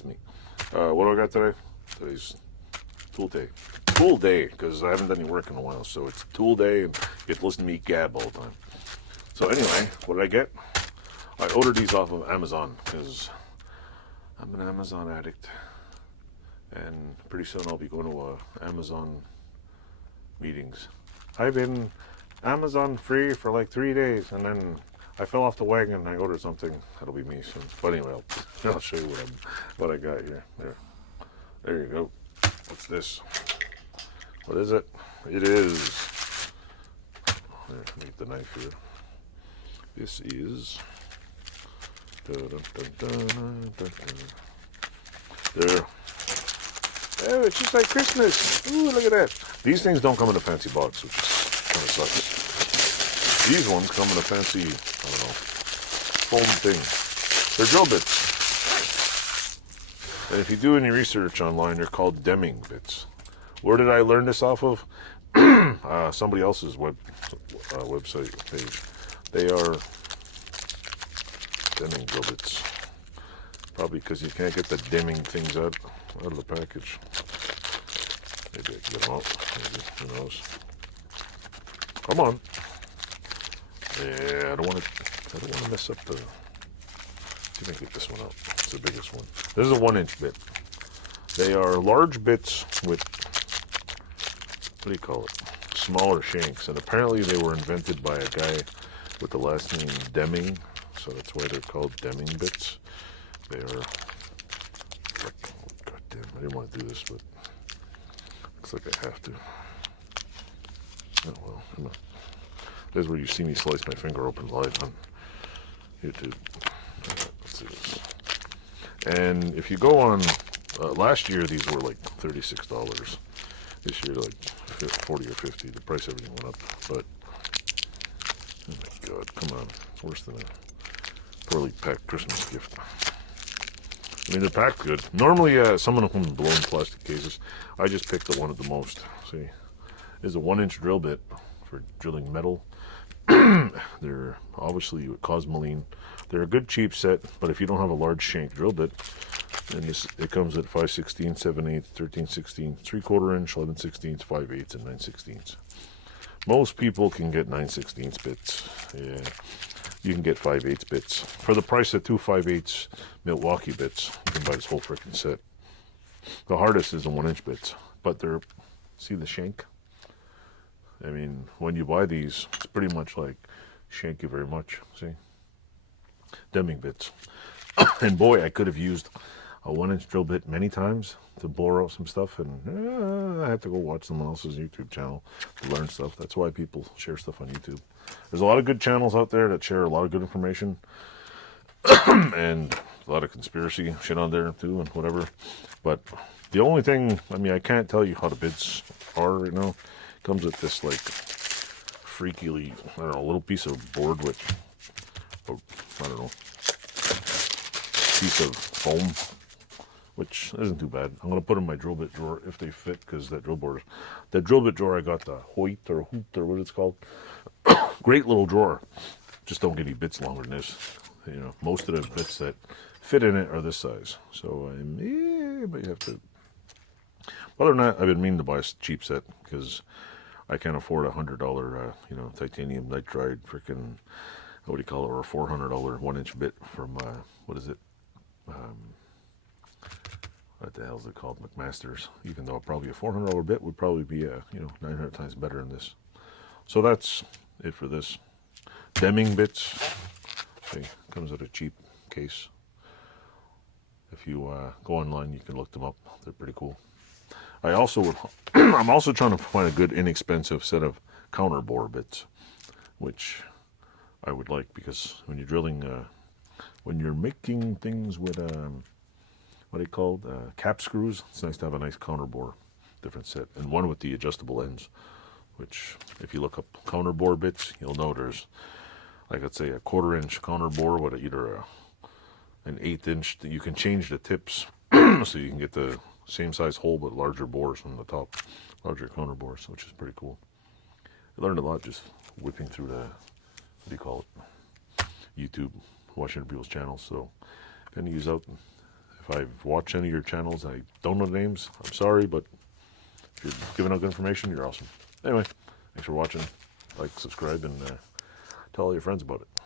text me. What do I got today? Today's tool day. Tool day, because I haven't done any work in a while, so it's tool day, and you have to listen to me gab all the time. So anyway, what did I get? I ordered these off of Amazon, because I'm an Amazon addict. And pretty soon I'll be going to Amazon meetings. I've been Amazon free for like 3 days, and then I fell off the wagon and I ordered something. That'll be me soon. But anyway, I'll show you what I got here. There you go. What's this? What is it? It is. There, let me get the knife here. This is. There. Oh, it's just like Christmas. Ooh, look at that. These things don't come in a fancy box, which kind of sucks. These ones come in a fancy, I don't know, foam thing. They're drill bits. And if you do any research online, they're called Deming bits. Where did I learn this off of? Somebody else's website page. They are Deming drill bits. Probably because you can't get the Deming things out of the package. Maybe I can get them out. Maybe, who knows? Come on. Yeah, I don't want to mess up the. See if I can get this one out. It's the biggest one. This is a 1-inch bit. They are large bits with, what do you call it? Smaller shanks, and apparently they were invented by a guy with the last name Deming, so that's why they're called Deming bits. They are. Goddamn, I didn't want to do this, but looks like I have to. Oh well, come on. This is where you see me slice my finger open live on YouTube. Alright, let's see this. And if you go on, last year these were like $36. This year like 40 or 50. The price of everything went up, but oh my god, come on, it's worse than a poorly packed Christmas gift. I mean, they're packed good. Normally, some of them blow in plastic cases. I just picked the one at the most. See, there's a 1-inch drill bit for drilling metal. They're obviously Cosmoline. They're a good cheap set, but if you don't have a large shank drill bit, then it comes at 5/16, 7/8, 13/16, 3/4 inch, 11/16, 5/8, and 9/16. Most people can get 9/16 bits. Yeah. You can get 5/8 bits. For the price of 2 5/8 Milwaukee bits, you can buy this whole freaking set. The hardest is the 1-inch bits, but they're, see the shank? I mean, when you buy these, it's pretty much like, shank you very much, see? Deming bits. And boy, I could have used a 1-inch drill bit many times to bore out some stuff, and I have to go watch someone else's YouTube channel to learn stuff. That's why people share stuff on YouTube. There's a lot of good channels out there that share a lot of good information, and a lot of conspiracy shit on there too, and whatever. But the only thing, I mean, I can't tell you how the bits are right now. It comes with this like freakily, I don't know, little piece of board with, I don't know, piece of foam, which isn't too bad. I'm going to put in my drill bit drawer if they fit, because that drill bit drawer, I got the Hoyt or what it's called. Great little drawer. Just don't get any bits longer than this. You know, most of the bits that fit in it are this size. So, but you have to. Other than that, I've been meaning to buy a cheap set, because I can't afford $100, titanium nitride freaking, what do you call it, or a $400 1-inch bit from, what is it? What the hell is it called? McMaster's. Even though probably a $400 bit would probably be 900 times better than this. So that's it for this. Deming bits. Okay, comes with a cheap case. If you go online, you can look them up. They're pretty cool. I'm also trying to find a good inexpensive set of counter bore bits, which I would like, because when you're drilling, when you're making things with what are they called, cap screws, it's nice to have a nice counter bore, different set, and one with the adjustable ends. Which, if you look up counter bore bits, you'll know there's, like, let's say, a 1/4 inch counter bore with either an 1/8 inch. You can change the tips so you can get the same size hole but larger bores on the top, larger counter bores, which is pretty cool. I learned a lot just whipping through the, what do you call it, YouTube, watching people's channels. So if any of you's out If I've watched any of your channels and I don't know the names, I'm sorry, but if you're giving out good information, you're awesome. Anyway, thanks for watching. Like, subscribe, and tell all your friends about it.